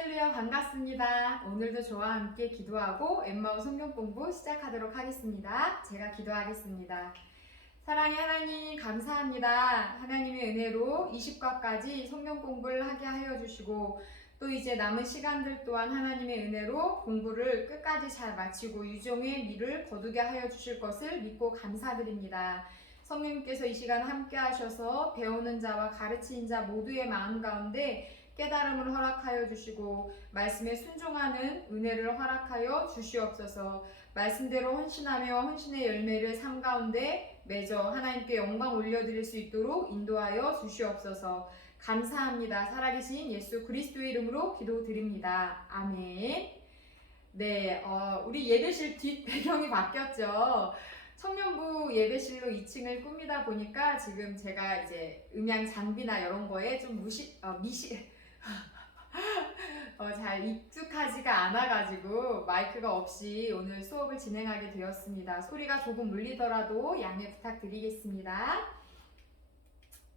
할렐루야, 반갑습니다. 오늘도 저와 함께 기도하고 엠마오 성경 공부 시작하도록 하겠습니다. 제가 기도하겠습니다. 사랑의 하나님, 감사합니다. 하나님의 은혜로 20과까지 성경 공부를 하게 하여 주시고 또 이제 남은 시간들 또한 하나님의 은혜로 공부를 끝까지 잘 마치고 유종의 미를 거두게 하여 주실 것을 믿고 감사드립니다. 성령님께서 이 시간 함께 하셔서 배우는 자와 가르치는 자 모두의 마음 가운데 깨달음을 허락하여 주시고 말씀에 순종하는 은혜를 허락하여 주시옵소서. 말씀대로 헌신하며 헌신의 열매를 삶 가운데 맺어 하나님께 영광 올려드릴 수 있도록 인도하여 주시옵소서. 감사합니다. 살아계신 예수 그리스도의 이름으로 기도드립니다. 아멘. 네, 우리 예배실 뒷 배경이 바뀌었죠. 청년부 예배실로 2층을 꾸미다 보니까 지금 제가 이제 음향 장비나 이런 거에 좀 잘 익숙하지가 않아가지고 마이크가 없이 오늘 수업을 진행하게 되었습니다. 소리가 조금 물리더라도 양해 부탁드리겠습니다.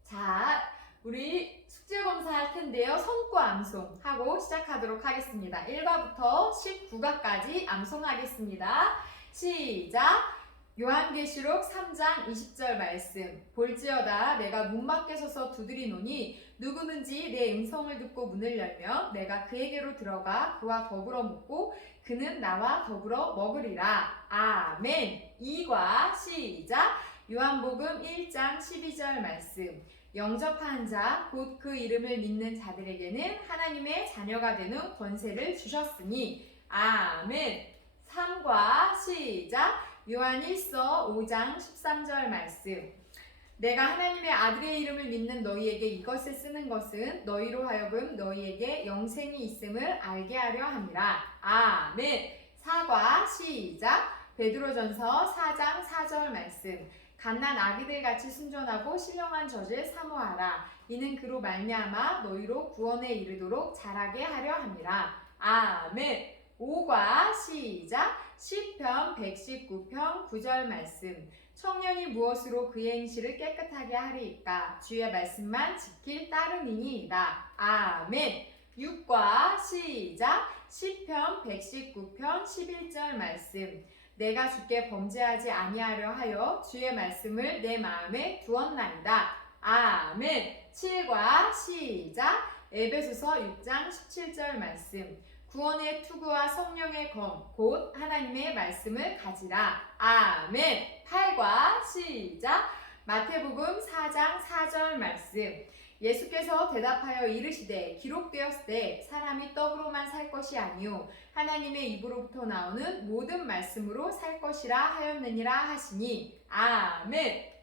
자, 우리 숙제 검사할 텐데요. 성구 암송하고 시작하도록 하겠습니다. 1과부터 19과까지 암송하겠습니다. 시작! 요한계시록 3장 20절 말씀. 볼지어다 내가 문 밖에 서서 두드리노니 누구든지 내 음성을 듣고 문을 열면 내가 그에게로 들어가 그와 더불어 먹고 그는 나와 더불어 먹으리라. 아멘. 2과 시작. 요한복음 1장 12절 말씀. 영접한 자 곧 그 이름을 믿는 자들에게는 하나님의 자녀가 되는 권세를 주셨으니. 아멘. 3과 시작. 요한일서 5장 13절 말씀. 내가 하나님의 아들의 이름을 믿는 너희에게 이것을 쓰는 것은 너희로 하여금 너희에게 영생이 있음을 알게 하려 함이라. 아멘. 4과 시작. 베드로전서 4장 4절 말씀. 갓난 아기들 같이 순전하고 신령한 젖을 사모하라. 이는 그로 말미암아 너희로 구원에 이르도록 자라게 하려 함이라. 아멘. 5과 시작. 시편 119편 9절 말씀. 청년이 무엇으로 그의 행실을 깨끗하게 하리이까? 주의 말씀만 지킬 따름이니이다. 아멘. 6과 시작. 시편 119편 11절 말씀. 내가 주께 범죄하지 아니하려 하여 주의 말씀을 내 마음에 두었나이다. 아멘. 7과 시작. 에베소서 6장 17절 말씀. 구원의 투구와 성령의 검, 곧 하나님의 말씀을 가지라. 아멘. 8과 시작. 마태복음 4장 4절 말씀. 예수께서 대답하여 이르시되 기록되었으되 사람이 떡으로만 살 것이 아니요 하나님의 입으로부터 나오는 모든 말씀으로 살 것이라 하였느니라 하시니. 아멘.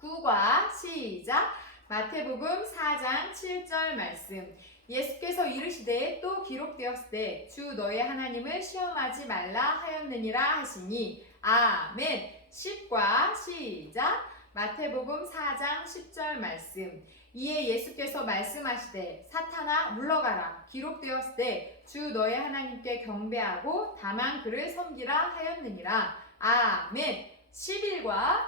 9과 시작. 마태복음 4장 7절 말씀. 예수께서 이르시되 또 기록되었으되 주 너의 하나님을 시험하지 말라 하였느니라 하시니. 아멘. 10과 시작. 마태복음 4장 10절 말씀. 이에 예수께서 말씀하시되 사탄아 물러가라. 기록되었으되 주 너의 하나님께 경배하고 다만 그를 섬기라 하였느니라. 아멘. 11과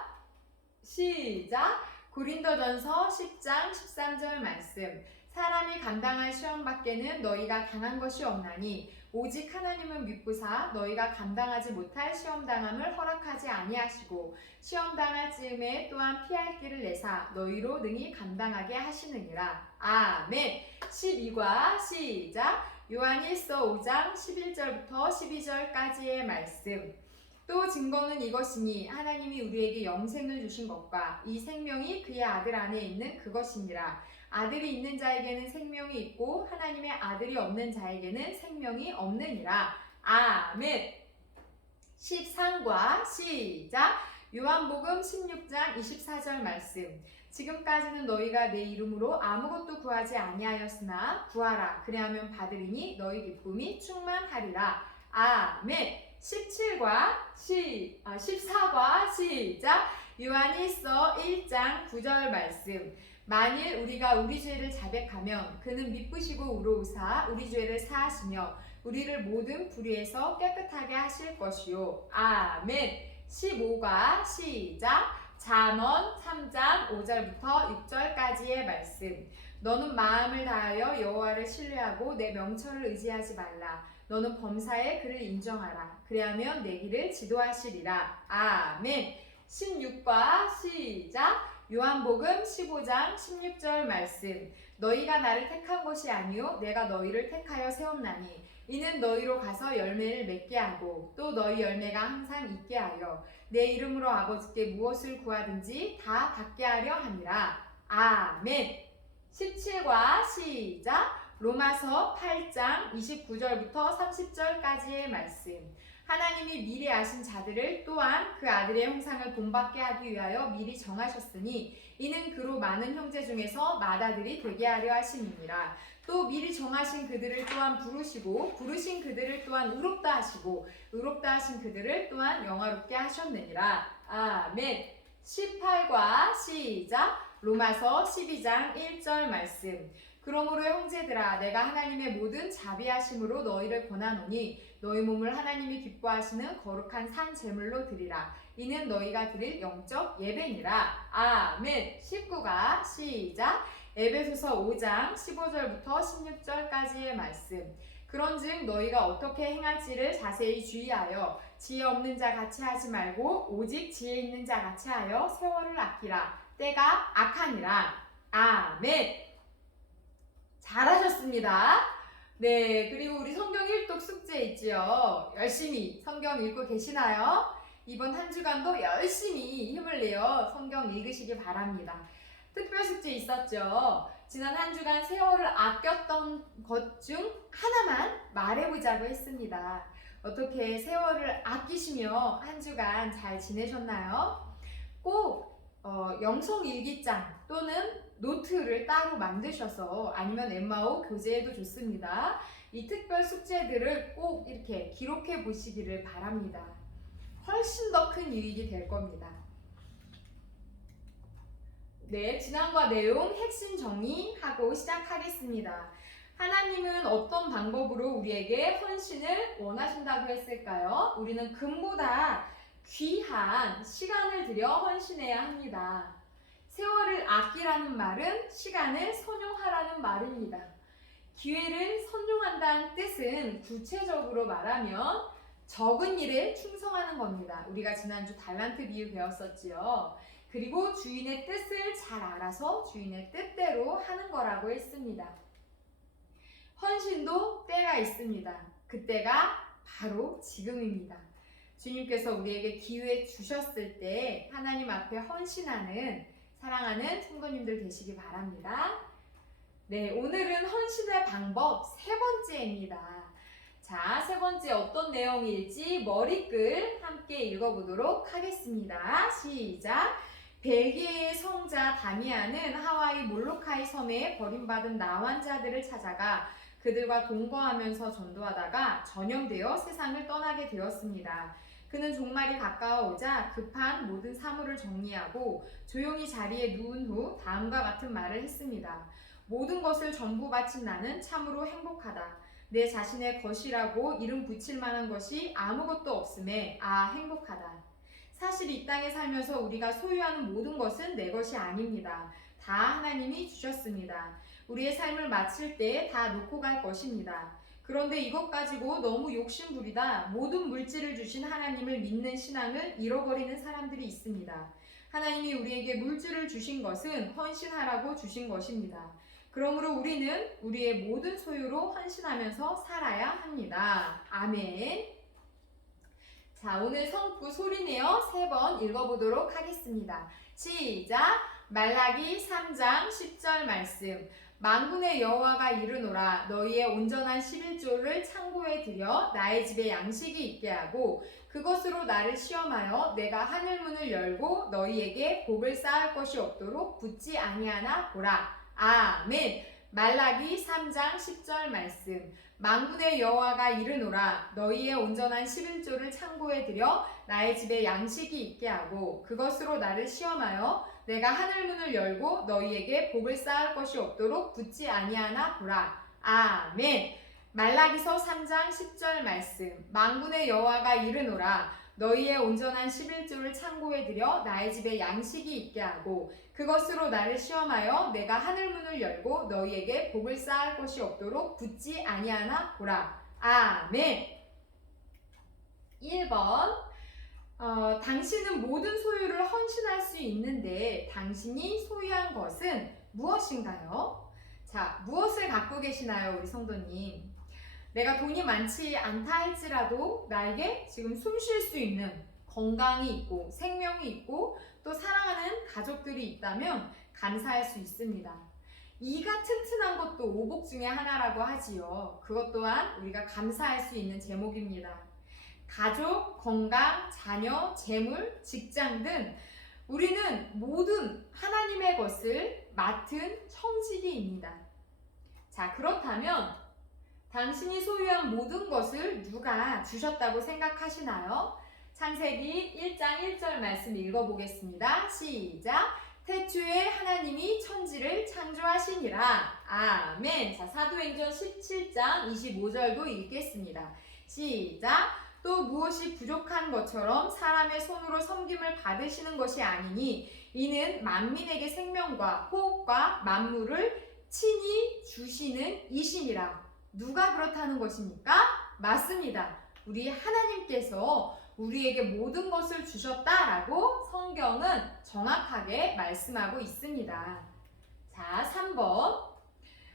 시작. 고린도전서 10장 13절 말씀. 사람이 감당할 시험 밖에는 너희가 당한 것이 없나니 오직 하나님은 믿고사 너희가 감당하지 못할 시험 당함을 허락하지 아니하시고 시험 당할 즈음에 또한 피할 길을 내사 너희로 능히 감당하게 하시느니라. 아멘. 12과 시작. 요한일서 5장 11절부터 12절까지의 말씀. 또 증거는 이것이니 하나님이 우리에게 영생을 주신 것과 이 생명이 그의 아들 안에 있는 그것이니라. 아들이 있는 자에게는 생명이 있고 하나님의 아들이 없는 자에게는 생명이 없느니라. 아멘. 13과 시작. 요한복음 16장 24절 말씀. 지금까지는 너희가 내 이름으로 아무것도 구하지 아니하였으나 구하라. 그리하면 받으리니 너희 기쁨이 충만하리라. 아멘. 14과 시작. 요한일서 1장 9절 말씀. 만일 우리가 우리 죄를 자백하면 그는 미쁘시고 의로우사 우리 죄를 사하시며 우리를 모든 불의에서 깨끗하게 하실 것이요. 아멘. 15과 시작. 잠언 3장 5절부터 6절까지의 말씀. 너는 마음을 다하여 여호와를 신뢰하고 내 명철을 의지하지 말라. 너는 범사에 그를 인정하라. 그리하면 내 길을 지도하시리라. 아멘. 16과 시작. 요한복음 15장 16절 말씀. 너희가 나를 택한 것이 아니요 내가 너희를 택하여 세웠나니 이는 너희로 가서 열매를 맺게 하고 또 너희 열매가 항상 있게 하여 내 이름으로 아버지께 무엇을 구하든지 다 받게 하려 함이라. 아멘. 17과 시작. 로마서 8장 29절부터 30절까지의 말씀. 하나님이 미리 아신 자들을 또한 그 아들의 형상을 본받게 하기 위하여 미리 정하셨으니 이는 그로 많은 형제 중에서 맏아들이 되게 하려 하심이니라. 또 미리 정하신 그들을 또한 부르시고 부르신 그들을 또한 의롭다 하시고 의롭다 하신 그들을 또한 영화롭게 하셨느니라. 아멘. 18과 시작. 로마서 12장 1절 말씀. 그러므로 형제들아 내가 하나님의 모든 자비하심으로 너희를 권하노니 너희 몸을 하나님이 기뻐하시는 거룩한 산 제물로 드리라. 이는 너희가 드릴 영적 예배니라. 아멘. 19가 시작. 에베소서 5장 15절부터 16절까지의 말씀. 그런즉 너희가 어떻게 행할지를 자세히 주의하여 지혜 없는 자 같이 하지 말고 오직 지혜 있는 자 같이 하여 세월을 아끼라. 때가 악하니라. 아멘. 잘하셨습니다. 네, 그리고 우리 성경 일독 숙제 있지요. 열심히 성경 읽고 계시나요? 이번 한 주간도 열심히 힘을 내어 성경 읽으시기 바랍니다. 특별 숙제 있었죠. 지난 한 주간 세월을 아꼈던 것 중 하나만 말해보자고 했습니다. 어떻게 세월을 아끼시며 한 주간 잘 지내셨나요? 꼭 영성 일기장 또는 노트를 따로 만드셔서 아니면 엠마오 교재에도 좋습니다. 이 특별 숙제들을 꼭 이렇게 기록해 보시기를 바랍니다. 훨씬 더 큰 유익이 될 겁니다. 네, 지난과 내용 핵심 정리하고 시작하겠습니다. 하나님은 어떤 방법으로 우리에게 헌신을 원하신다고 했을까요? 우리는 금보다 귀한 시간을 들여 헌신해야 합니다. 세월을 아끼라는 말은 시간을 선용하라는 말입니다. 기회를 선용한다는 뜻은 구체적으로 말하면 적은 일에 충성하는 겁니다. 우리가 지난주 달란트 비유 배웠었지요. 그리고 주인의 뜻을 잘 알아서 주인의 뜻대로 하는 거라고 했습니다. 헌신도 때가 있습니다. 그때가 바로 지금입니다. 주님께서 우리에게 기회 주셨을 때 하나님 앞에 헌신하는 사랑하는 성도님들 되시기 바랍니다. 네, 오늘은 헌신의 방법 세 번째입니다. 자, 세 번째 어떤 내용일지 머리글 함께 읽어보도록 하겠습니다. 시작! 벨기에의 성자 다미안은 하와이 몰로카이 섬에 버림받은 나환자들을 찾아가 그들과 동거하면서 전도하다가 전염되어 세상을 떠나게 되었습니다. 그는 종말이 가까워오자 급한 모든 사물을 정리하고 조용히 자리에 누운 후 다음과 같은 말을 했습니다. 모든 것을 전부 바친 나는 참으로 행복하다. 내 자신의 것이라고 이름 붙일 만한 것이 아무것도 없음에 행복하다. 사실 이 땅에 살면서 우리가 소유하는 모든 것은 내 것이 아닙니다. 다 하나님이 주셨습니다. 우리의 삶을 마칠 때 다 놓고 갈 것입니다. 그런데 이것 가지고 너무 욕심부리다 모든 물질을 주신 하나님을 믿는 신앙을 잃어버리는 사람들이 있습니다. 하나님이 우리에게 물질을 주신 것은 헌신하라고 주신 것입니다. 그러므로 우리는 우리의 모든 소유로 헌신하면서 살아야 합니다. 아멘. 자, 오늘 성구 소리내어 3번 읽어보도록 하겠습니다. 시작! 말라기 3장 10절 말씀. 만군의 여호와가 이르노라 너희의 온전한 11조를 창고에 들여 나의 집에 양식이 있게 하고 그것으로 나를 시험하여 내가 하늘문을 열고 너희에게 복을 쌓을 것이 없도록 붙지 아니하나 보라. 아멘. 말라기 3장 10절 말씀. 만군의 여호와가 이르노라 너희의 온전한 11조를 창고에 들여 나의 집에 양식이 있게 하고 그것으로 나를 시험하여 내가 하늘문을 열고 너희에게 복을 쌓을 것이 없도록 붙지 아니하나 보라. 아멘. 말라기서 3장 10절 말씀. 만군의 여호와가 이르노라 너희의 온전한 11조를 창고에 들여 나의 집에 양식이 있게 하고 그것으로 나를 시험하여 내가 하늘 문을 열고 너희에게 복을 쌓을 것이 없도록 붙지 아니하나 보라. 아멘. 1번 당신은 모든 소유를 헌신할 수 있는데 당신이 소유한 것은 무엇인가요? 자, 무엇을 갖고 계시나요, 우리 성도님? 내가 돈이 많지 않다 할지라도 나에게 지금 숨 쉴 수 있는 건강이 있고 생명이 있고 또 사랑하는 가족들이 있다면 감사할 수 있습니다. 이가 튼튼한 것도 오복 중에 하나라고 하지요. 그것 또한 우리가 감사할 수 있는 제목입니다. 가족, 건강, 자녀, 재물, 직장 등 우리는 모든 하나님의 것을 맡은 청지기입니다. 자, 그렇다면 당신이 소유한 모든 것을 누가 주셨다고 생각하시나요? 창세기 1장 1절 말씀 읽어보겠습니다. 시작! 태초에 하나님이 천지를 창조하시니라. 아멘. 자, 사도행전 17장 25절도 읽겠습니다. 시작! 또 무엇이 부족한 것처럼 사람의 손으로 섬김을 받으시는 것이 아니니 이는 만민에게 생명과 호흡과 만물을 친히 주시는 이심이라. 누가 그렇다는 것입니까? 맞습니다. 우리 하나님께서 우리에게 모든 것을 주셨다라고 성경은 정확하게 말씀하고 있습니다. 자, 3번.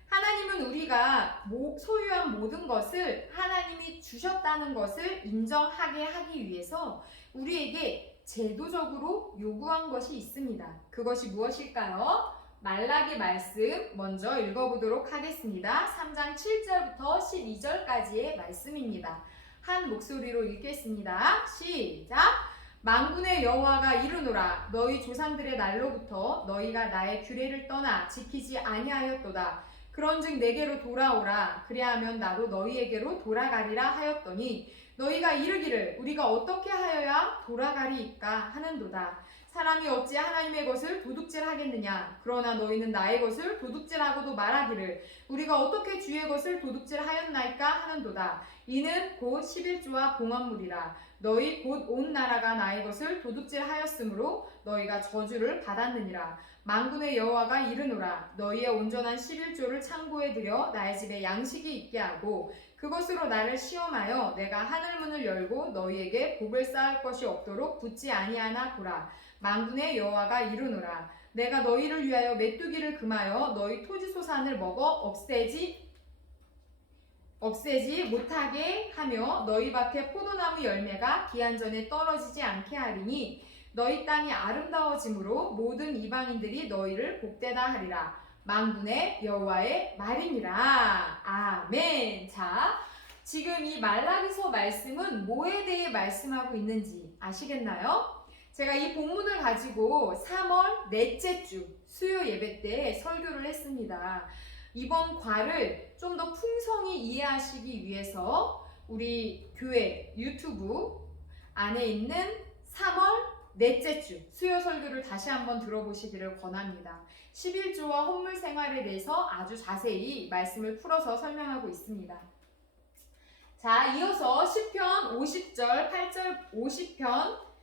하나님은 우리가 소유한 모든 것을 하나님이 주셨다는 것을 인정하게 하기 위해서 우리에게 제도적으로 요구한 것이 있습니다. 그것이 무엇일까요? 말라기 말씀 먼저 읽어보도록 하겠습니다. 3장 7절부터 12절까지의 말씀입니다. 한 목소리로 읽겠습니다. 시작! 만군의 여호와가 이르노라. 너희 조상들의 날로부터 너희가 나의 규례를 떠나 지키지 아니하였도다. 그런즉 내게로 돌아오라. 그리하면 나도 너희에게로 돌아가리라 하였더니 너희가 이르기를 우리가 어떻게 하여야 돌아가리이까 하는도다. 사람이 어찌 하나님의 것을 도둑질하겠느냐. 그러나 너희는 나의 것을 도둑질하고도 말하기를 우리가 어떻게 주의 것을 도둑질하였나이까 하는도다. 이는 곧 11조와 공헌물이라. 너희 곧 온 나라가 나의 것을 도둑질하였으므로 너희가 저주를 받았느니라. 만군의 여호와가 이르노라. 너희의 온전한 11조를 창고에 들여 나의 집에 양식이 있게 하고 그것으로 나를 시험하여 내가 하늘 문을 열고 너희에게 복을 쌓을 것이 없도록 붙지 아니하나 보라. 만군의 여호와가 이르노라. 내가 너희를 위하여 메뚜기를 금하여 너희 토지소산을 먹어 없애지 못하게 하며 너희 밭에 포도나무 열매가 기한전에 떨어지지 않게 하리니 너희 땅이 아름다워짐으로 모든 이방인들이 너희를 복되다 하리라. 만군의 여호와의 말이니라. 아멘. 자, 지금 이 말라기서 말씀은 뭐에 대해 말씀하고 있는지 아시겠나요? 제가 이 본문을 가지고 3월 넷째 주 수요 예배 때 설교를 했습니다. 이번 과를 좀 더 풍성히 이해하시기 위해서 우리 교회 유튜브 안에 있는 3월 넷째 주 수요 설교를 다시 한번 들어보시기를 권합니다. 11조와 헌물 생활에 대해서 아주 자세히 말씀을 풀어서 설명하고 있습니다. 자, 이어서 시편 50절 50편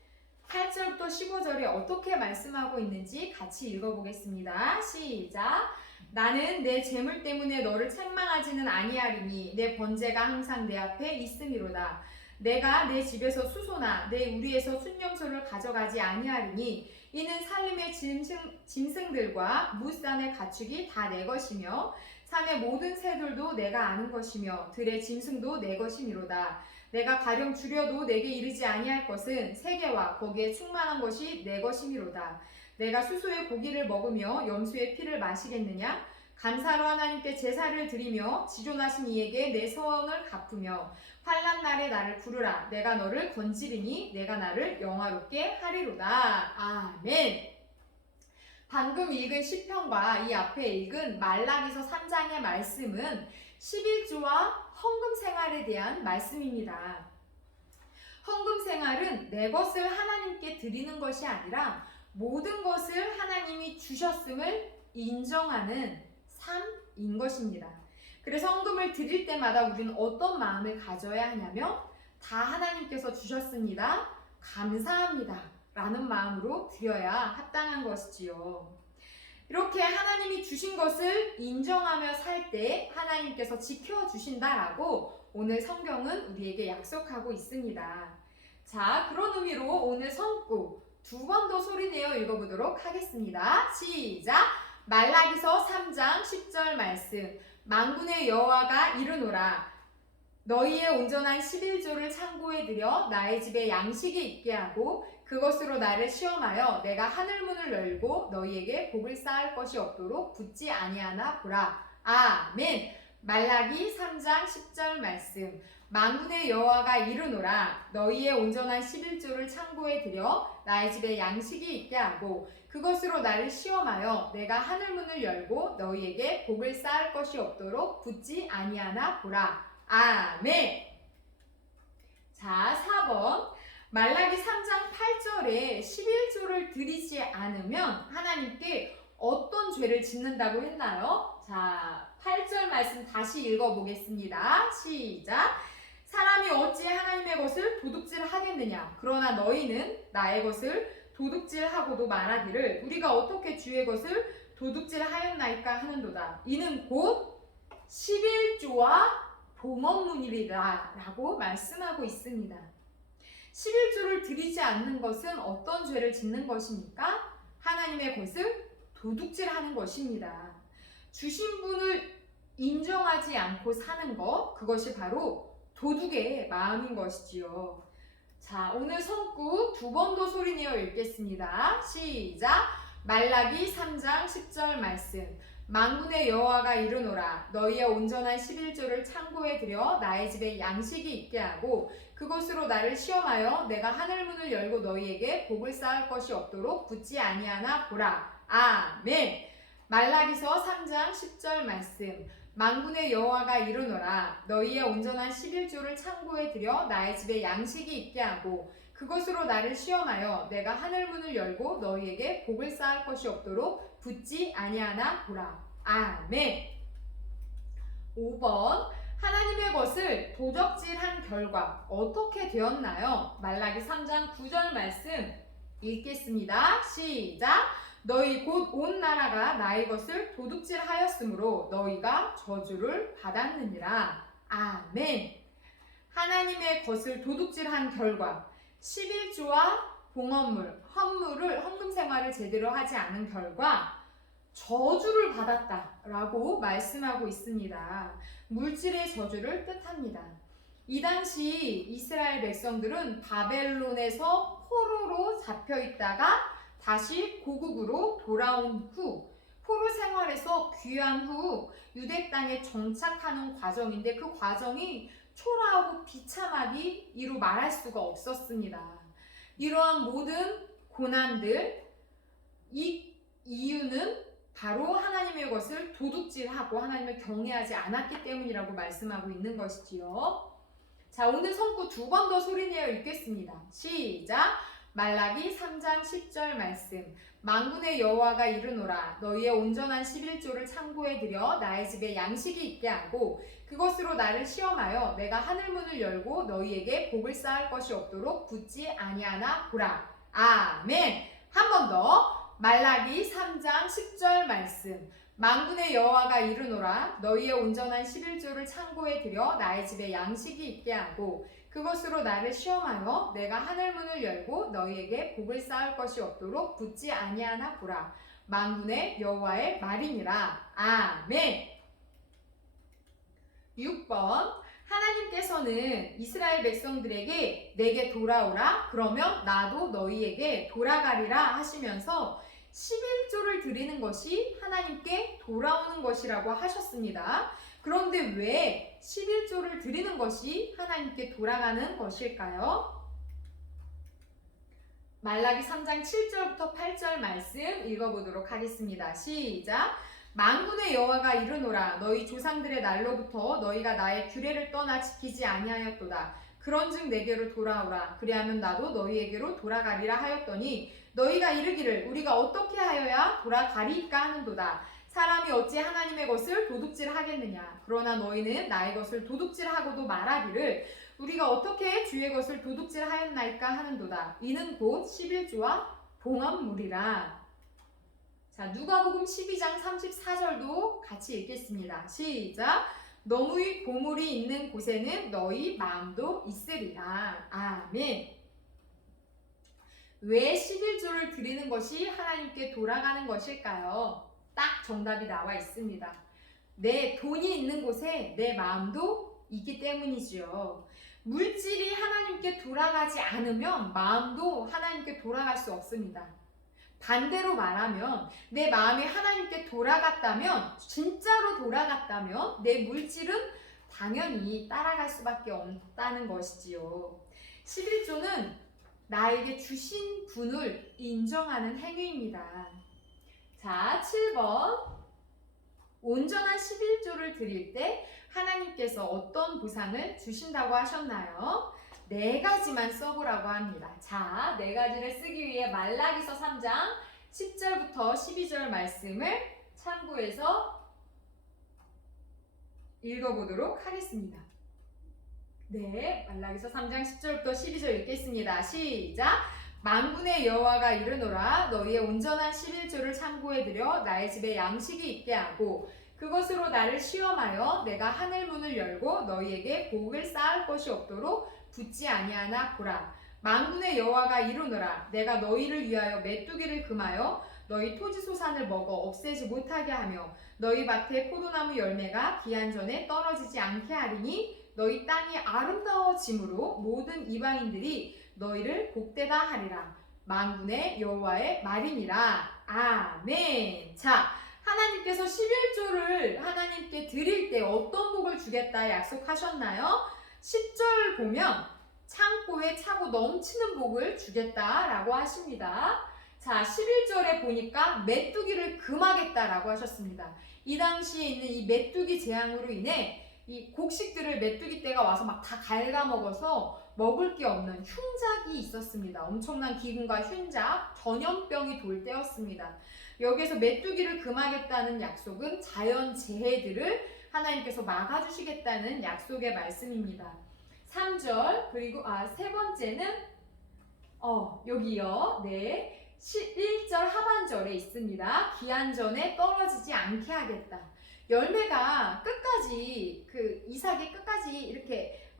8절부터 15절에 어떻게 말씀하고 있는지 같이 읽어보겠습니다. 시작! 나는 내 재물 때문에 너를 책망하지는 아니하리니 내 번제가 항상 내 앞에 있음이로다. 내가 내 집에서 수소나 내 우리에서 순념소를 가져가지 아니하리니 이는 산림의 짐승들과 무산의 가축이 다 내 것이며 산의 모든 새들도 내가 아는 것이며 들의 짐승도 내 것이미로다. 내가 가령 줄여도 내게 이르지 아니할 것은 세계와 거기에 충만한 것이 내 것이미로다. 내가 수소의 고기를 먹으며 염소의 피를 마시겠느냐? 감사로 하나님께 제사를 드리며 지존하신 이에게 내 서원을 갚으며 환난 날에 나를 부르라. 내가 너를 건지리니 내가 나를 영화롭게 하리로다. 아멘. 방금 읽은 시편과 이 앞에 읽은 말라기서 3장의 말씀은 11조와 헌금 생활에 대한 말씀입니다. 헌금 생활은 내 것을 하나님께 드리는 것이 아니라 모든 것을 하나님이 주셨음을 인정하는 삶인 것입니다. 그래서 헌금을 드릴 때마다 우리는 어떤 마음을 가져야 하냐면 다 하나님께서 주셨습니다. 감사합니다 라는 마음으로 드려야 합당한 것이지요. 이렇게 하나님이 주신 것을 인정하며 살 때 하나님께서 지켜주신다라고 오늘 성경은 우리에게 약속하고 있습니다. 자, 그런 의미로 오늘 성구 두 번 더 소리내어 읽어보도록 하겠습니다. 시작! 말라기서 3장 10절 말씀. 만군의 여호와가 이르노라. 너희의 온전한 11조를 창고에 들여 나의 집에 양식이 있게 하고 그것으로 나를 시험하여 내가 하늘문을 열고 너희에게 복을 쌓을 것이 없도록 붙지 아니하나 보라. 아멘. 말라기 3장 10절 말씀. 만군의 여호와가 이르노라. 너희의 온전한 11조를 창고에 들여 나의 집에 양식이 있게 하고 그것으로 나를 시험하여 내가 하늘문을 열고 너희에게 복을 쌓을 것이 없도록 붙지 아니하나 보라. 아멘. 자, 4번. 말라기 3장 8절에 11조를 드리지 않으면 하나님께 어떤 죄를 짓는다고 했나요? 자, 8절 말씀 다시 읽어보겠습니다. 시작! 사람이 어찌 하나님의 것을 도둑질하겠느냐? 그러나 너희는 나의 것을 도둑질하고도 말하기를 우리가 어떻게 주의 것을 도둑질하였나이까 하는도다. 이는 곧 11조와 봉헌문이리라 라고 말씀하고 있습니다. 11조를 드리지 않는 것은 어떤 죄를 짓는 것입니까? 하나님의 것을 도둑질하는 것입니다. 주신 분을 인정하지 않고 사는 것, 그것이 바로 도둑의 마음인 것이지요. 자, 오늘 성구 두 번 더 소리내어 읽겠습니다. 시작! 말라기 3장 10절 말씀. 만군의 여호와가 이르노라. 너희의 온전한 11조를 창고에 들여 나의 집에 양식이 있게 하고 그것으로 나를 시험하여 내가 하늘문을 열고 너희에게 복을 쌓을 것이 없도록 붙지 아니하나 보라. 아멘. 말라기서 3장 10절 말씀. 만군의 여호와가 이르노라. 너희의 온전한 11조를 창고에 들여 나의 집에 양식이 있게 하고 그것으로 나를 시험하여 내가 하늘문을 열고 너희에게 복을 쌓을 것이 없도록 붙지 아니하나 보라. 아멘. 5번. 하나님의 것을 도적질한 결과 어떻게 되었나요? 말라기 3장 9절 말씀 읽겠습니다. 시작! 너희 곧 온 나라가 나의 것을 도둑질하였으므로 너희가 저주를 받았느니라. 아멘. 하나님의 것을 도둑질한 결과 11조와 봉헌물, 헌금 생활을 제대로 하지 않은 결과 저주를 받았다라고 말씀하고 있습니다. 물질의 저주를 뜻합니다. 이 당시 이스라엘 백성들은 바벨론에서 포로로 잡혀 있다가 다시 고국으로 돌아온 후 포로 생활에서 귀환 후 유대 땅에 정착하는 과정인데 그 과정이 초라하고 비참하기 이루 말할 수가 없었습니다. 이러한 모든 고난들, 이 이유는 바로 하나님의 것을 도둑질하고 하나님을 경외하지 않았기 때문이라고 말씀하고 있는 것이지요. 자, 오늘 성구 두 번 더 소리내어 읽겠습니다. 시작! 말라기 3장 10절 말씀. 만군의 여호와가 이르노라. 너희의 온전한 11조를 창고에 들여 나의 집에 양식이 있게 하고 그것으로 나를 시험하여 내가 하늘문을 열고 너희에게 복을 쌓을 것이 없도록 붙지 아니하나 보라. 아멘. 한 번 더. 말라기 3장 10절 말씀. 만군의 여호와가 이르노라. 너희의 온전한 11조를 창고에 들여 나의 집에 양식이 있게 하고 그것으로 나를 시험하여 내가 하늘문을 열고 너희에게 복을 쌓을 것이 없도록 붙지 아니하나 보라. 만군의 여호와의 말이니라. 아멘. 6번. 하나님께서는 이스라엘 백성들에게 내게 돌아오라. 그러면 나도 너희에게 돌아가리라 하시면서 11조를 드리는 것이 하나님께 돌아오는 것이라고 하셨습니다. 그런데 왜 11조를 드리는 것이 하나님께 돌아가는 것일까요? 말라기 3장 7절부터 8절 말씀 읽어보도록 하겠습니다. 시작! 만군의 여호와가 이르노라. 너희 조상들의 날로부터 너희가 나의 규례를 떠나 지키지 아니하였도다. 그런즉 내게로 돌아오라. 그리하면 나도 너희에게로 돌아가리라 하였더니 너희가 이르기를 우리가 어떻게 하여야 돌아가리까 하는도다. 사람이 어찌 하나님의 것을 도둑질하겠느냐. 그러나 너희는 나의 것을 도둑질하고도 말하기를 우리가 어떻게 주의 것을 도둑질하였나이까 하는도다. 이는 곧 11조와 봉헌물이라. 자, 누가복음 12장 34절도 같이 읽겠습니다. 시작. 너무의 보물이 있는 곳에는 너희 마음도 있으리라. 아멘. 왜 11조를 드리는 것이 하나님께 돌아가는 것일까요? 딱 정답이 나와 있습니다. 내 돈이 있는 곳에 내 마음도 있기 때문이지요. 물질이 하나님께 돌아가지 않으면 마음도 하나님께 돌아갈 수 없습니다. 반대로 말하면 내 마음이 하나님께 돌아갔다면, 진짜로 돌아갔다면 내 물질은 당연히 따라갈 수밖에 없다는 것이지요. 11조는 나에게 주신 분을 인정하는 행위입니다. 자, 7번. 온전한 11조를 드릴 때 하나님께서 어떤 보상을 주신다고 하셨나요? 4가지만 써보라고 합니다. 자, 4가지를 쓰기 위해 말라기서 3장 10절부터 12절 말씀을 참고해서 읽어보도록 하겠습니다. 네, 말라기서 3장 10절부터 12절 읽겠습니다. 시작! 만군의 여호와가 이르노라 너희의 온전한 11조를 참고해드려 나의 집에 양식이 있게 하고 그것으로 나를 시험하여 내가 하늘 문을 열고 너희에게 복을 쌓을 것이 없도록 붙지 아니하나 보라. 만군의 여호와가 이르노라 내가 너희를 위하여 메뚜기를 금하여 너희 토지 소산을 먹어 없애지 못하게 하며 너희 밭에 포도나무 열매가 기한 전에 떨어지지 않게 하리니 너희 땅이 아름다워짐으로 모든 이방인들이 너희를 복되다 하리라. 만군의 여호와의 말이니라. 아멘. 자, 하나님께서 11조를 하나님께 드릴 때 어떤 복을 주겠다 약속하셨나요? 10절 보면 창고에 차고 넘치는 복을 주겠다라고 하십니다. 자, 11절에 보니까 메뚜기를 금하겠다라고 하셨습니다. 이 당시에 있는 이 메뚜기 재앙으로 인해 이 곡식들을 메뚜기 떼가 와서 막 다 갉아먹어서 먹을 게 없는 흉작이 있었습니다. 엄청난 기근과 흉작, 전염병이 돌 때였습니다. 여기에서 메뚜기를 금하겠다는 약속은 자연재해들을 하나님께서 막아주시겠다는 약속의 말씀입니다. 3절 그리고 세 번째는 여기요. 네, 1절 하반절에 있습니다. 기한 전에 떨어지지 않게 하겠다. 열매가 끝까지 이삭이 끝까지 이렇게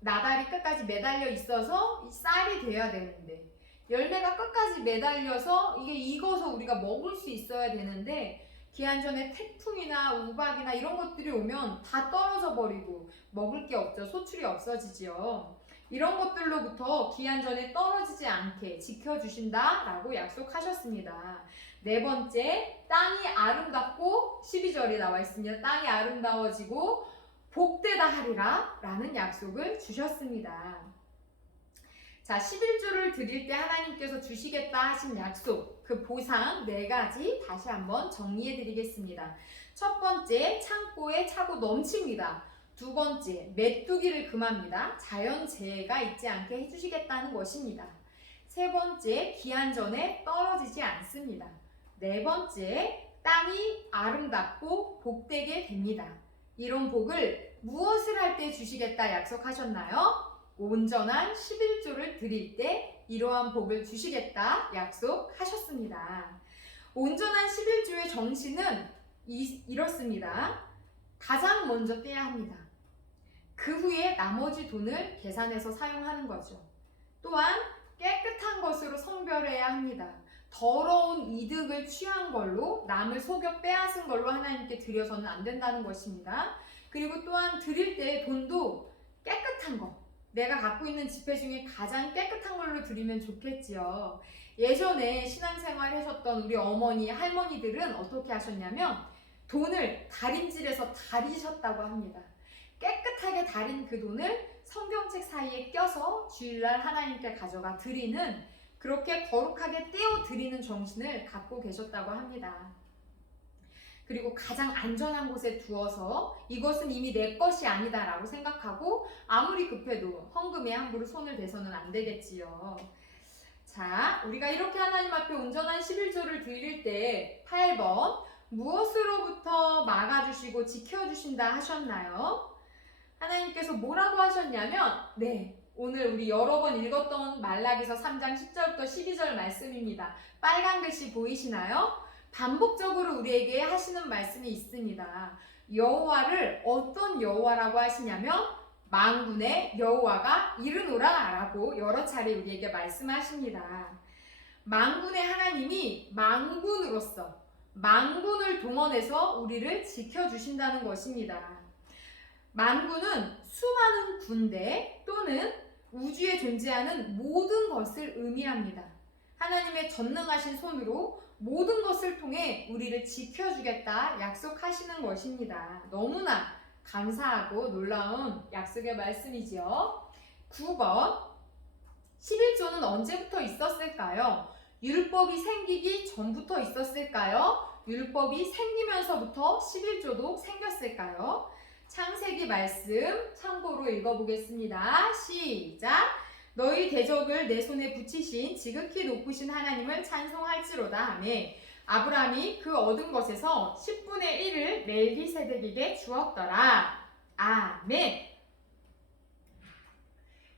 나달이 끝까지 매달려 있어서 쌀이 돼야 되는데 열매가 끝까지 매달려서 이게 익어서 우리가 먹을 수 있어야 되는데 기한 전에 태풍이나 우박이나 이런 것들이 오면 다 떨어져 버리고 먹을 게 없죠. 소출이 없어지지요. 이런 것들로부터 기한 전에 떨어지지 않게 지켜주신다라고 약속하셨습니다. 4번째, 땅이 아름답고 12절에 나와 있습니다. 땅이 아름다워지고 복되다 하리라 라는 약속을 주셨습니다. 자, 11조를 드릴 때 하나님께서 주시겠다 하신 약속, 그 보상 4가지 다시 한번 정리해 드리겠습니다. 첫 번째, 창고에 차고 넘칩니다. 2번째, 메뚜기를 금합니다. 자연재해가 있지 않게 해주시겠다는 것입니다. 3번째, 기한 전에 떨어지지 않습니다. 4번째, 땅이 아름답고 복되게 됩니다. 이런 복을 무엇을 할 때 주시겠다 약속하셨나요? 온전한 11조를 드릴 때 이러한 복을 주시겠다 약속하셨습니다. 온전한 11조의 정신은 이렇습니다. 가장 먼저 떼야 합니다. 그 후에 나머지 돈을 계산해서 사용하는 거죠. 또한 깨끗한 것으로 성별해야 합니다. 더러운 이득을 취한 걸로 남을 속여 빼앗은 걸로 하나님께 드려서는 안 된다는 것입니다. 그리고 또한 드릴 때 돈도 깨끗한 것, 내가 갖고 있는 지폐 중에 가장 깨끗한 걸로 드리면 좋겠지요. 예전에 신앙생활 하셨던 우리 어머니, 할머니들은 어떻게 하셨냐면 돈을 다림질해서 다리셨다고 합니다. 깨끗하게 다린 그 돈을 성경책 사이에 껴서 주일날 하나님께 가져가 드리는, 그렇게 거룩하게 떼어 드리는 정신을 갖고 계셨다고 합니다. 그리고 가장 안전한 곳에 두어서 이것은 이미 내 것이 아니다 라고 생각하고 아무리 급해도 헌금에 함부로 손을 대서는 안 되겠지요. 자, 우리가 이렇게 하나님 앞에 온전한 11조를 드릴 때 8번, 무엇으로부터 막아주시고 지켜주신다 하셨나요? 하나님께서 뭐라고 하셨냐면, 네, 오늘 우리 여러 번 읽었던 말라기서 3장 10절부터 12절 말씀입니다. 빨간 글씨 보이시나요? 반복적으로 우리에게 하시는 말씀이 있습니다. 여호와를 어떤 여호와라고 하시냐면 만군의 여호와가 이르노라 라고 여러 차례 우리에게 말씀하십니다. 만군의 하나님이 만군으로서 만군을 동원해서 우리를 지켜주신다는 것입니다. 만군은 수많은 군대 또는 우주에 존재하는 모든 것을 의미합니다. 하나님의 전능하신 손으로 모든 것을 통해 우리를 지켜주겠다 약속하시는 것입니다. 너무나 감사하고 놀라운 약속의 말씀이지요. 9번 11조는 언제부터 있었을까요? 율법이 생기기 전부터 있었을까요? 율법이 생기면서부터 11조도 생겼을까요? 창세기 말씀 참고로 읽어보겠습니다. 시작! 너희 대적을 내 손에 붙이신 지극히 높으신 하나님을 찬송할지로다 하며 아브라함이 그 얻은 것에서 10분의 1을 멜기세덱에게 주었더라. 아멘.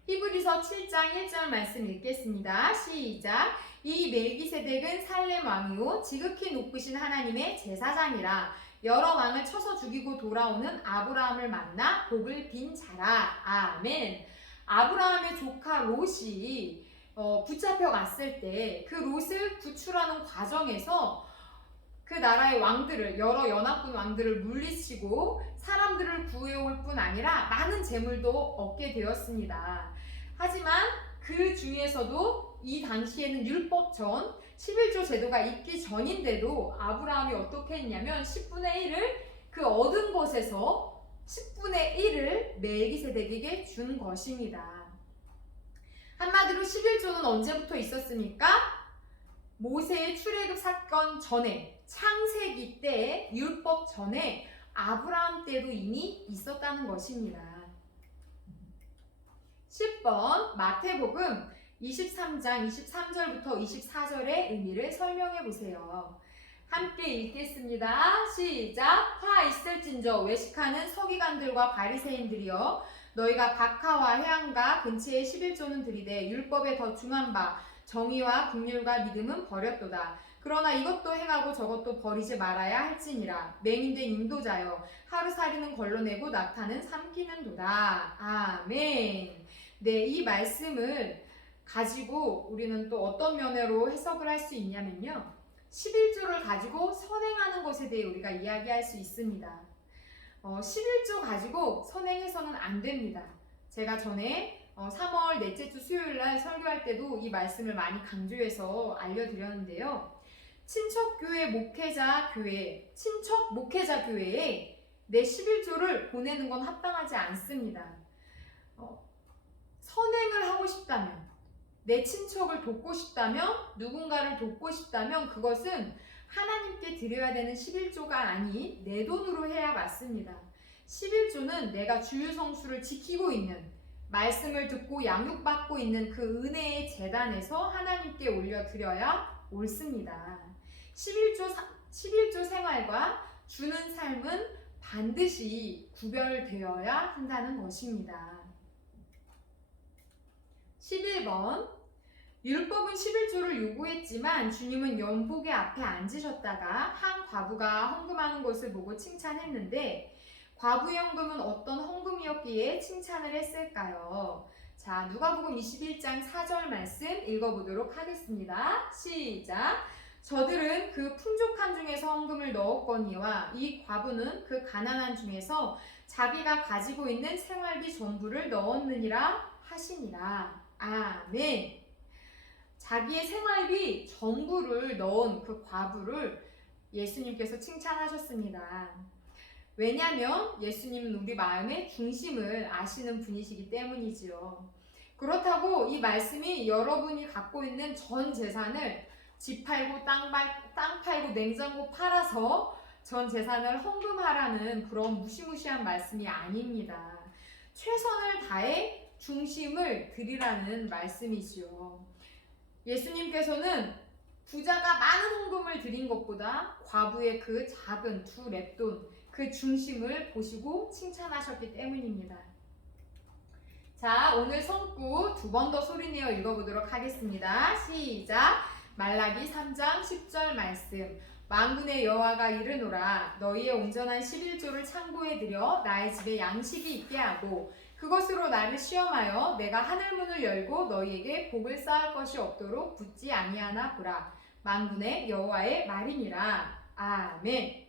히브리서 7장 1절 말씀 읽겠습니다. 시작! 이 멜기세덱은 살렘 왕이요 지극히 높으신 하나님의 제사장이라. 여러 왕을 쳐서 죽이고 돌아오는 아브라함을 만나 복을 빈 자라. 아멘. 아브라함의 조카 롯이 붙잡혀 갔을 때 그 롯을 구출하는 과정에서 그 나라의 왕들을 여러 연합군 왕들을 물리치고 사람들을 구해올 뿐 아니라 많은 재물도 얻게 되었습니다. 하지만 그 중에서도 이 당시에는 율법 전 11조 제도가 있기 전인데도 아브라함이 어떻게 했냐면 10분의 1을 그 얻은 것에서 10분의 1을 멜기세덱에게 준 것입니다. 한마디로 11조는 언제부터 있었습니까? 모세의 출애굽 사건 전에 창세기 때 율법 전에 아브라함 때도 이미 있었다는 것입니다. 10번 마태복음 23장 23절부터 24절의 의미를 설명해 보세요. 함께 읽겠습니다. 시작! 화 있을진저 외식하는 서기관들과 바리새인들이여 너희가 박하와 해안가 근처에 11조는 들이되 율법에 더 중한 바 정의와 긍휼과 믿음은 버렸도다. 그러나 이것도 행하고 저것도 버리지 말아야 할지니라. 맹인된 인도자여 하루살이는 걸러내고 낙타는 삼키는도다. 아멘. 네, 이 말씀을 가지고 우리는 또 어떤 면으로 해석을 할 수 있냐면요. 11조를 가지고 선행하는 것에 대해 우리가 이야기할 수 있습니다. 11조 가지고 선행해서는 안 됩니다. 제가 전에 3월 넷째 주 수요일 날 설교할 때도 이 말씀을 많이 강조해서 알려드렸는데요. 친척 목회자 교회에 내 11조를 보내는 건 합당하지 않습니다. 선행을 하고 싶다면, 내 친척을 돕고 싶다면, 누군가를 돕고 싶다면 그것은 하나님께 드려야 되는 11조가 아닌 내 돈으로 해야 맞습니다. 11조는 내가 주유성수를 지키고 있는, 말씀을 듣고 양육받고 있는 그 은혜의 재단에서 하나님께 올려드려야 옳습니다. 11조 생활과 주는 삶은 반드시 구별되어야 한다는 것입니다. 11번 율법은 11조를 요구했지만 주님은 연복의 앞에 앉으셨다가 한 과부가 헌금하는 것을 보고 칭찬했는데 과부 헌금은 어떤 헌금이었기에 칭찬을 했을까요? 자, 누가복음 21장 4절 말씀 읽어보도록 하겠습니다. 시작! 저들은 그 풍족한 중에서 헌금을 넣었거니와 이 과부는 그 가난한 중에서 자기가 가지고 있는 생활비 전부를 넣었느니라 하시니라. 아멘. 자기의 생활비 전부를 넣은 그 과부를 예수님께서 칭찬하셨습니다. 왜냐하면 예수님은 우리 마음의 중심을 아시는 분이시기 때문이지요. 그렇다고 이 말씀이 여러분이 갖고 있는 전 재산을 집 팔고 땅 팔고 냉장고 팔아서 전 재산을 헌금하라는 그런 무시무시한 말씀이 아닙니다. 최선을 다해 중심을 드리라는 말씀이지요. 예수님께서는 부자가 많은 헌금을 드린 것보다 과부의 그 작은 두 렙돈, 그 중심을 보시고 칭찬하셨기 때문입니다. 자, 오늘 성구 두 번 더 소리내어 읽어보도록 하겠습니다. 시작! 말라기 3장 10절 말씀. 만군의 여호와가 이르노라 너희의 온전한 11조를 창고에 들여 나의 집에 양식이 있게 하고 그것으로 나를 시험하여 내가 하늘문을 열고 너희에게 복을 쌓을 것이 없도록 붙지 아니하나 보라. 만군의 여호와의 말이니라. 아멘.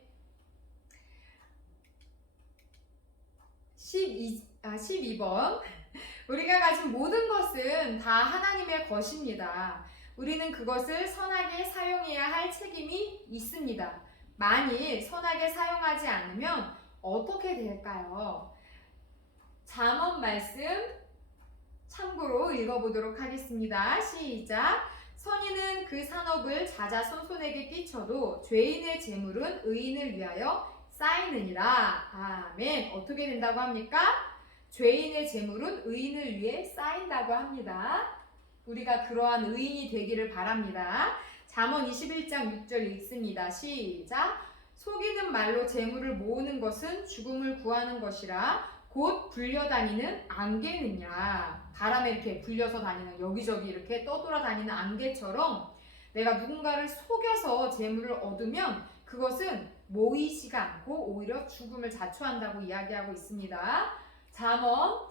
12번. 우리가 가진 모든 것은 다 하나님의 것입니다. 우리는 그것을 선하게 사용해야 할 책임이 있습니다. 만일 선하게 사용하지 않으면 어떻게 될까요? 잠언 말씀 참고로 읽어보도록 하겠습니다. 시작! 선인은 그 산업을 자자손손에게 끼쳐도 죄인의 재물은 의인을 위하여 쌓이느니라. 아멘. 어떻게 된다고 합니까? 죄인의 재물은 의인을 위해 쌓인다고 합니다. 우리가 그러한 의인이 되기를 바랍니다. 잠언 21장 6절 읽습니다. 시작! 속이는 말로 재물을 모으는 것은 죽음을 구하는 것이라 곧 불려다니는 안개느냐. 바람에 이렇게 불려서 다니는 여기저기 이렇게 떠돌아다니는 안개처럼 내가 누군가를 속여서 재물을 얻으면 그것은 모이지가 않고 오히려 죽음을 자초한다고 이야기하고 있습니다. 잠언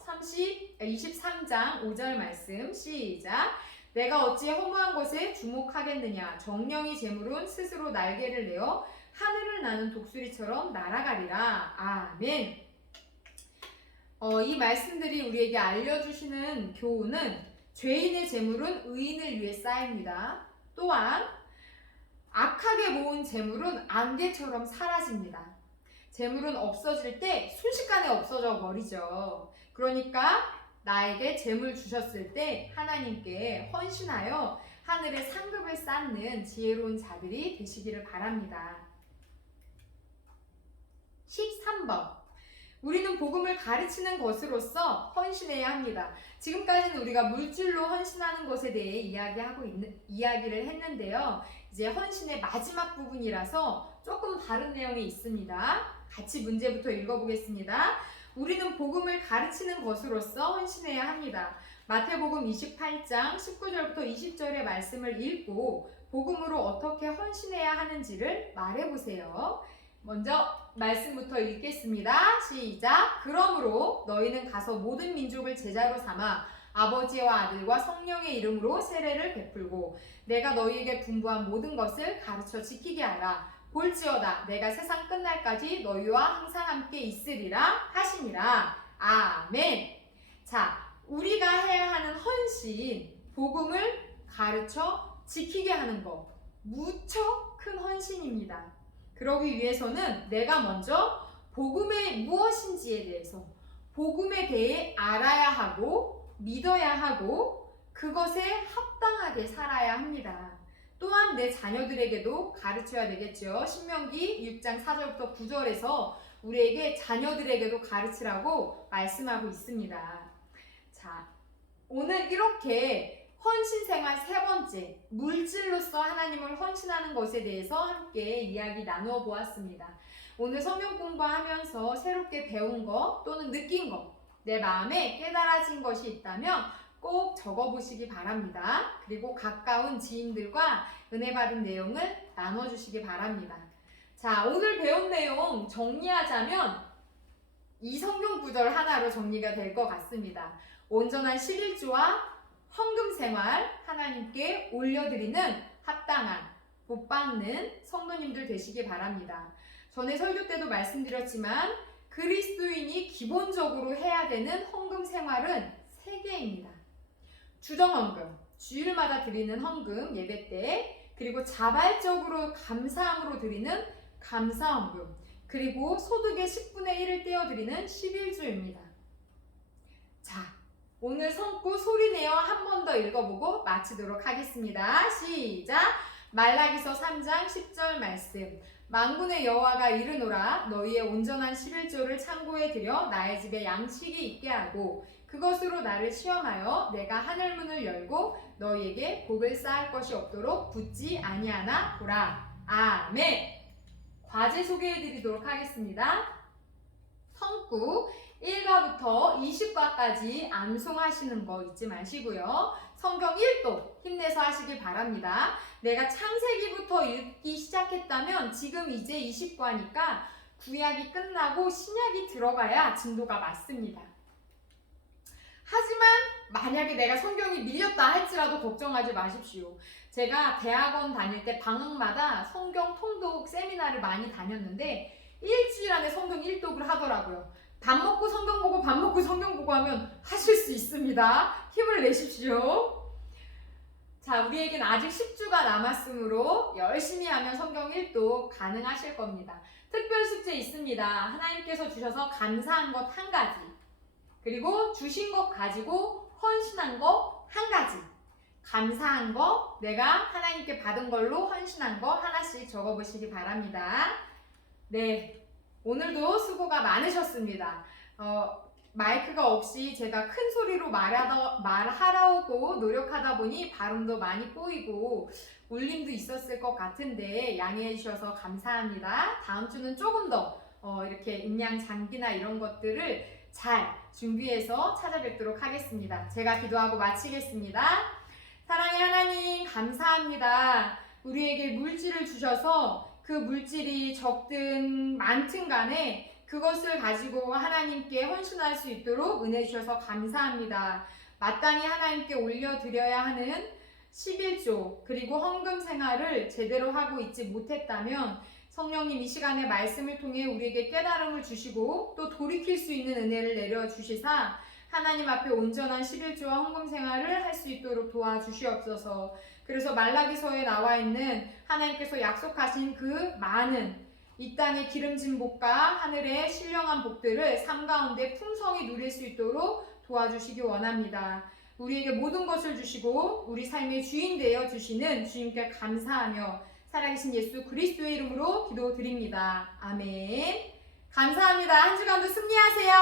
23장 5절 말씀 시작! 내가 어찌 허무한 것에 주목하겠느냐. 정령이 재물은 스스로 날개를 내어 하늘을 나는 독수리처럼 날아가리라. 아멘. 이 말씀들이 우리에게 알려주시는 교훈은 죄인의 재물은 의인을 위해 쌓입니다. 또한 악하게 모은 재물은 안개처럼 사라집니다. 재물은 없어질 때 순식간에 없어져 버리죠. 그러니까 나에게 재물 주셨을 때 하나님께 헌신하여 하늘의 상급을 쌓는 지혜로운 자들이 되시기를 바랍니다. 13번. 우리는 복음을 가르치는 것으로서 헌신해야 합니다. 지금까지는 우리가 물질로 헌신하는 것에 대해 이야기를 했는데요. 이제 헌신의 마지막 부분이라서 조금 다른 내용이 있습니다. 같이 문제부터 읽어보겠습니다. 우리는 복음을 가르치는 것으로서 헌신해야 합니다. 마태복음 28장 19절부터 20절의 말씀을 읽고 복음으로 어떻게 헌신해야 하는지를 말해보세요. 먼저 말씀부터 읽겠습니다. 시작! 그러므로 너희는 가서 모든 민족을 제자로 삼아 아버지와 아들과 성령의 이름으로 세례를 베풀고 내가 너희에게 분부한 모든 것을 가르쳐 지키게 하라. 볼지어다 내가 세상 끝날까지 너희와 항상 함께 있으리라 하시니라. 아멘. 자, 우리가 해야 하는 헌신, 복음을 가르쳐 지키게 하는 것, 무척 큰 헌신입니다. 그러기 위해서는 내가 먼저 복음이 무엇인지에 대해서, 복음에 대해 알아야 하고 믿어야 하고 그것에 합당하게 살아야 합니다. 또한 내 자녀들에게도 가르쳐야 되겠죠. 신명기 6장 4절부터 9절에서 우리에게 자녀들에게도 가르치라고 말씀하고 있습니다. 자, 오늘 이렇게 헌신생활 세 번째, 물질로서 하나님을 헌신하는 것에 대해서 함께 이야기 나누어 보았습니다. 오늘 성경 공부하면서 새롭게 배운 것 또는 느낀 것, 내 마음에 깨달아진 것이 있다면 꼭 적어보시기 바랍니다. 그리고 가까운 지인들과 은혜 받은 내용을 나눠주시기 바랍니다. 자, 오늘 배운 내용 정리하자면 이 성경 구절 하나로 정리가 될 것 같습니다. 온전한 11조와 헌금 생활, 하나님께 올려드리는 합당한, 복받는 성도님들 되시기 바랍니다. 전에 설교 때도 말씀드렸지만 그리스도인이 기본적으로 해야 되는 헌금 생활은 3개입니다. 주정헌금, 주일마다 드리는 헌금, 예배 때, 그리고 자발적으로 감사함으로 드리는 감사헌금, 그리고 소득의 10분의 1을 떼어드리는 11조입니다. 자, 오늘 성구 소리내어 한 번 더 읽어보고 마치도록 하겠습니다. 시작! 말라기서 3장 10절 말씀. 만군의 여호와가 이르노라 너희의 온전한 11조를 창고에 들여 나의 집에 양식이 있게 하고 그것으로 나를 시험하여 내가 하늘 문을 열고 너희에게 복을 쌓을 것이 없도록 붙지 아니하나 보라. 아멘. 과제 소개해 드리도록 하겠습니다. 성구 1과부터 20과까지 암송하시는 거 잊지 마시고요. 성경 1도 힘내서 하시길 바랍니다. 내가 창세기부터 읽기 시작했다면 지금 이제 20과니까 구약이 끝나고 신약이 들어가야 진도가 맞습니다. 하지만 만약에 내가 성경이 밀렸다 할지라도 걱정하지 마십시오. 제가 대학원 다닐 때 방학마다 성경 통독 세미나를 많이 다녔는데 일주일 안에 성경 1독을 하더라고요. 밥 먹고 성경 보고 밥 먹고 성경 보고 하면 하실 수 있습니다. 힘을 내십시오. 자, 우리에겐 아직 10주가 남았으므로 열심히 하면 성경 1독 가능하실 겁니다. 특별 숙제 있습니다. 하나님께서 주셔서 감사한 것 한 가지, 그리고 주신 것 가지고 헌신한 거 한 가지. 감사한 거, 내가 하나님께 받은 걸로 헌신한 거 하나씩 적어보시기 바랍니다. 네, 오늘도 수고가 많으셨습니다. 마이크가 없이 제가 큰 소리로 말하려고 노력하다 보니 발음도 많이 꼬이고 울림도 있었을 것 같은데 양해해 주셔서 감사합니다. 다음 주는 조금 더 이렇게 음량 장비나 이런 것들을 잘 준비해서 찾아뵙도록 하겠습니다. 제가 기도하고 마치겠습니다. 사랑의 하나님 감사합니다. 우리에게 물질을 주셔서 그 물질이 적든 많든 간에 그것을 가지고 하나님께 헌신할 수 있도록 은혜 주셔서 감사합니다. 마땅히 하나님께 올려드려야 하는 11조 그리고 헌금 생활을 제대로 하고 있지 못했다면 성령님 이 시간에 말씀을 통해 우리에게 깨달음을 주시고 또 돌이킬 수 있는 은혜를 내려주시사 하나님 앞에 온전한 11조와 헌금 생활을 할 수 있도록 도와주시옵소서. 그래서 말라기서에 나와 있는 하나님께서 약속하신 그 많은 이 땅의 기름진 복과 하늘의 신령한 복들을 삶 가운데 풍성히 누릴 수 있도록 도와주시기 원합니다. 우리에게 모든 것을 주시고 우리 삶의 주인 되어 주시는 주님께 감사하며 살아계신 예수 그리스도의 이름으로 기도드립니다. 아멘. 감사합니다. 한 주간도 승리하세요.